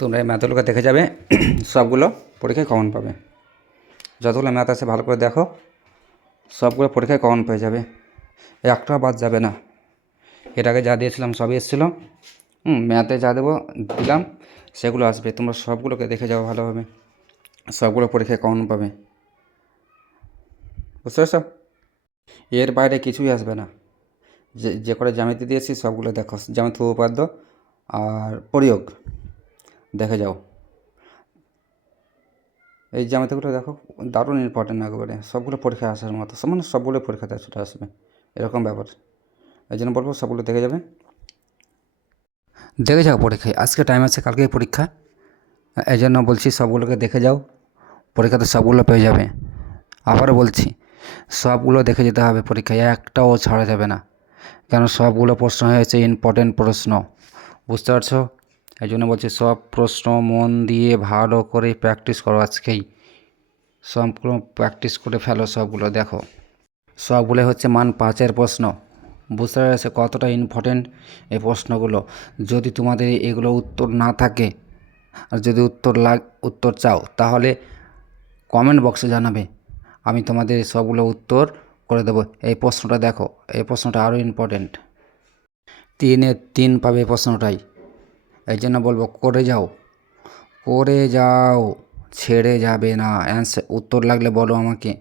তোমরা এই ম্যাথগুলোকে দেখে যাবে, সবগুলো পরীক্ষায় কমন পাবে। যতগুলো ম্যাথ আছে ভালো করে দেখো, সবগুলো পরীক্ষায় কমন পেয়ে যাবে, একটাও বাদ যাবে না। এর আগে যা দিয়েছিলাম সবই এসেছিলো, ম্যাথে যা দেবো দিলাম সেগুলো আসবে। তোমরা সবগুলোকে দেখে যাও ভালোভাবে, সবগুলো পরীক্ষায় কমন পাবে, বুঝতে পারছো? এর বাইরে কিছুই আসবে না। যে করে জ্যামিতি দিয়েছি সবগুলো দেখো, জ্যামিতি উপপাদ্য আর প্রয়োগ দেখে যাও। এই জ্যামিতিগুলো দেখো, দারুণ ইম্পর্টেন্ট, একেবারে সবগুলো পরীক্ষায় আসার মতো, মানে সবগুলো পরীক্ষাতে সেটা আসবে, এরকম ব্যাপার। এই জন্য বলবো সবগুলো দেখে যাবে, দেখে যাও পরীক্ষায়। আজকে টাইম আছে, কালকেই পরীক্ষা, এই জন্য বলছি সবগুলোকে দেখে যাও, পরীক্ষাতে সবগুলো পেয়ে যাবে। আবারও বলছি, সবগুলো দেখে যেতে হবে পরীক্ষায়, একটাও ছাড়া যাবে না, কেন সবগুলো প্রশ্ন হয়েছে ইম্পর্টেন্ট প্রশ্ন, বুঝতে পারছো? এই জন্য বলছি সব প্রশ্ন মন দিয়ে ভালো করে প্র্যাকটিস করো আজকেই, সবগুলো প্র্যাকটিস করে ফেলো, সবগুলো দেখো। সবগুলো হচ্ছে মান 5-এর প্রশ্ন, বুঝতে পেরেছো কতটা ইম্পর্টেন্ট এই প্রশ্নগুলো? যদি তোমাদের এগুলো উত্তর না থাকে, আর যদি উত্তর চাও তাহলে কমেন্ট বক্সে জানাবে, আমি তোমাদের সবগুলো উত্তর করে দেবো। এই প্রশ্নটা দেখো, এই প্রশ্নটা আরও ইম্পর্টেন্ট, 3-এ 3 পাবে এই প্রশ্নটাই। এই জন্য বলবো করে যাও, করে যাও, ছেড়ে যাবে না। উত্তর লাগলে বলো আমাকে।